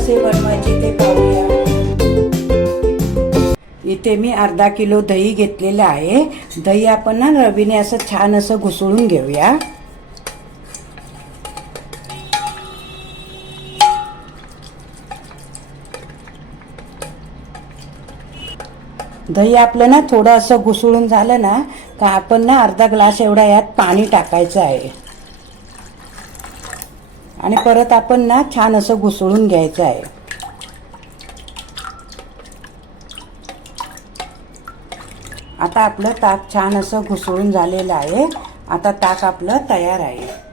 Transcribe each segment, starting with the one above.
कसे बनवायचे ते पाहूया. इथे मी अर्धा किलो दही घेतलेलं आहे. दही आपण ना रवीने असं छान असं घुसळून घेऊया. दही आपलं ना थोडं असं घुसळून झालं ना का आपण ना अर्धा ग्लास एवढा यात पाणी टाकायचं आहे. आणि परत आपण ना छान असं घुसळून घ्यायचं आहे. आता आपलं ताक छान असं घुसळून झालेलं आहे. आता ताक आपलं तयार आहे.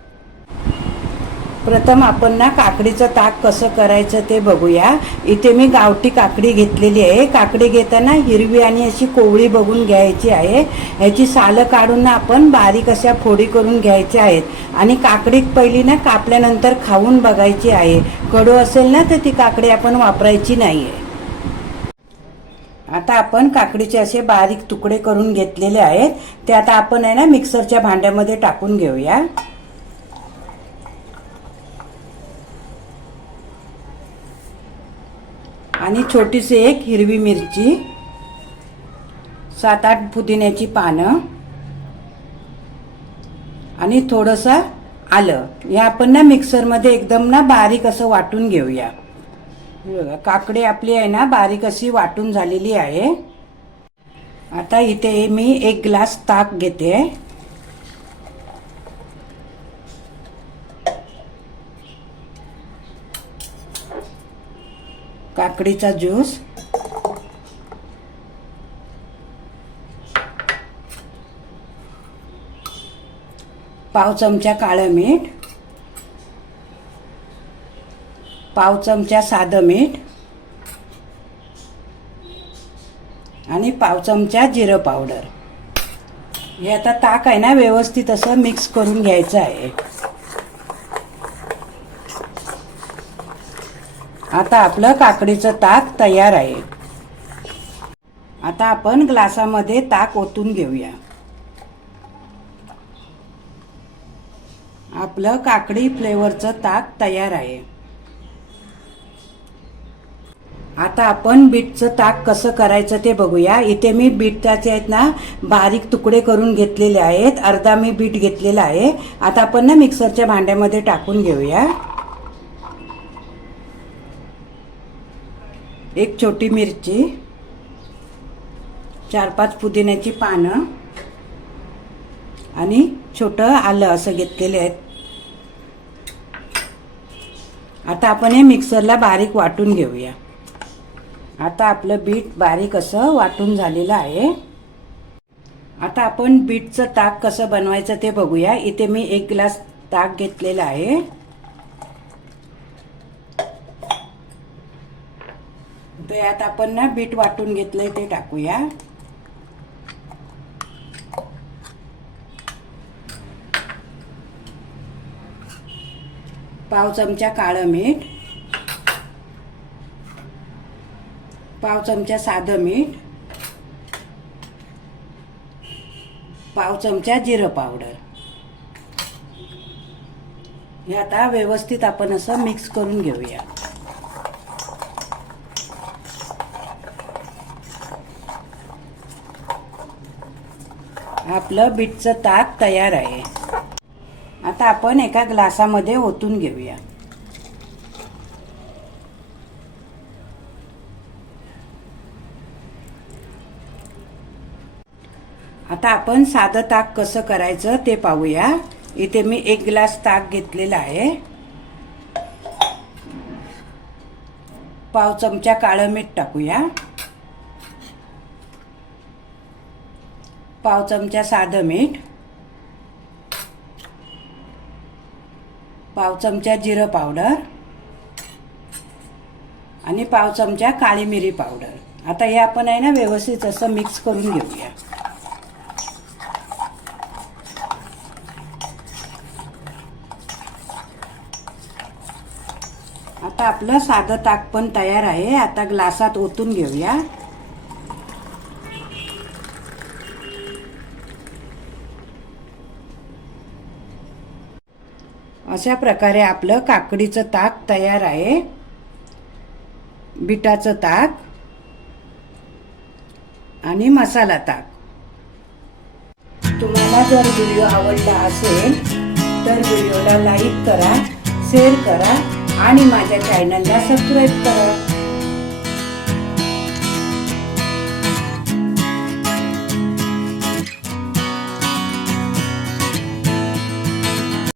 प्रथम आपण ना काकडीचं ताक कसं करायचं ते बघूया. इथे मी गावठी काकडी घेतलेली आहे. काकडी घेताना हिरवी आणि अशी कोवळी बघून घ्यायची आहे. ह्याची सालं काढून ना आपण बारीक अशा फोडी करून घ्यायच्या आहेत. आणि काकडी पहिली ना कापल्यानंतर खाऊन बघायची आहे. कडू असेल ना तर ती काकडी आपण वापरायची नाही आहे आता आपण काकडीचे असे बारीक तुकडे करून घेतलेले आहेत. ते आता आपण आहे ना मिक्सरच्या भांड्यामध्ये टाकून घेऊया. आणि छोटीशी एक हिरवी मिरची सात आठ पुदिन्याची पानं आणि थोडंसं आलं. हे आपण ना मिक्सरमध्ये एकदम ना बारीक असं वाटून घेऊया. बघा काकडी आपली आहे ना बारीक अशी वाटून झालेली आहे. आता इथे मी एक ग्लास ताक घेते. काकडीचा ज्यूस. पाव चमचा काळं मीठ. पाव चमचा साधं मीठ. आणि पाव चमचा जिरं पावडर. हे आता ताक आहे ना व्यवस्थित असं मिक्स करून घ्यायचं आहे. आता आपलं काकडीचं ताक तयार आहे. आता आपण ग्लासामध्ये ताक ओतून घेऊया. आपलं काकडी फ्लेवरचं ताक तयार आहे. आता आपण बीटचं ताक कसं करायचं ते बघूया. इथे मी बीटाचे आहेत ना बारीक तुकडे करून घेतलेले आहेत. अर्धा मी बीट घेतलेला आहे. आता आपण ना मिक्सरच्या भांड्यामध्ये टाकून घेऊया. एक छोटी मिरची चार पाच पुदिन्याची पानं आणि छोटं आलं असं घेतलेले आहेत. आता आपण हे मिक्सरला बारीक वाटून घेऊया. आता आपलं बीट बारीक असं वाटून झालेलं आहे. आता आपण बीटचं ताक कसं बनवायचं ते बघूया. इथे मी एक ग्लास ताक घेतलेलं आहे. यात आपण ना बीट वाटून घेतलंय ते टाकूया. पाव चमचा काळं मीठ. पाव चमचा साधं मीठ. पाव चमचा जिरं पावडर. हे आता व्यवस्थित आपण असं मिक्स करून घेऊया. आपलं बीटचं ताक तयार आहे. आता आपण एका ग्लासामध्ये ओतून घेऊया. आता आपण साधं ताक कसं करायचं ते पाहूया. इथे मी एक ग्लास ताक घेतलेला आहे. पाव चमचा काळं मीठ टाकूया. पाव चमचा साधं मीठ पाव चमचा जिरं पावडर आणि पाव चमचा काळी मिरी पावडर. आता हे आपण आहे ना व्यवस्थित असं मिक्स करून घेऊया. आता आपलं साधं ताक पण तयार आहे. आता ग्लासात ओतून घेऊया. अशा प्रकारे आपलं काकडीचं ताक तयार आहे. बिटाचं ताक आणि मसाला ताक. तुम्हाला जर व्हिडिओ आवडला असेल तर व्हिडिओला लाईक करा शेअर करा आणि माझ्या चॅनलला सबस्क्राईब करा.